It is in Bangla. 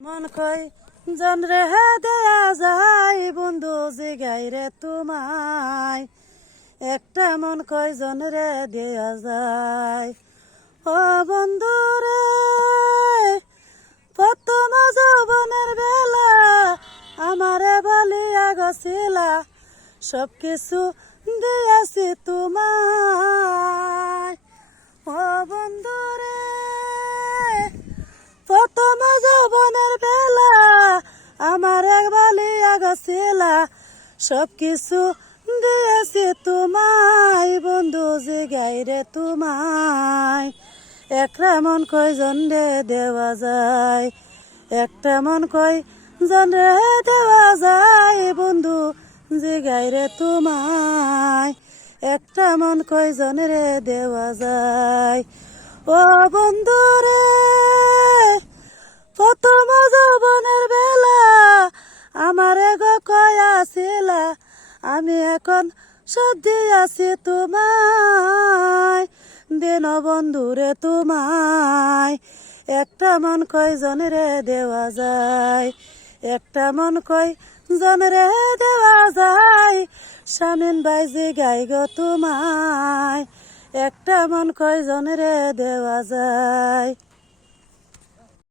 মন কই জন রে দেয়া যায় বন্ধু জিগাই রে তোমায় একটা মন কই জন রে দেয়া যায় ও বন্ধু রে প্রথম যৌবনের বেলা আমারে বলিয়া গছিলা সব কিছু দিয়াছি তোমায় ও বন্ধু রে প্রথম যৌবনের বেলা আমার এক বলিয়া গছিলা সব কিছু দিয়েছি তোমায় বন্ধু জিগাই রে তোমায় একটা মন কই জন রে দেওয়া যায় একটা মন কই জন রে দেওয়া যায় বন্ধু জিগাই রে তোমায় একটা মন কই জন রে দেওয়া যায় ও বন্ধু রে প্রথম যৌবনের বেলা আমারে গো কয়াছিলা আমি এখন সত্যি আছি তোমায় দিন বন্ধুরে তোমায় একটা মন কই জন রে দেওয়া যায় একটা মন কই জন রে দেওয়া যায় স্বামীন বাইজি গাই গো তোমায় একটা মন কই জন রে দেওয়া যায়।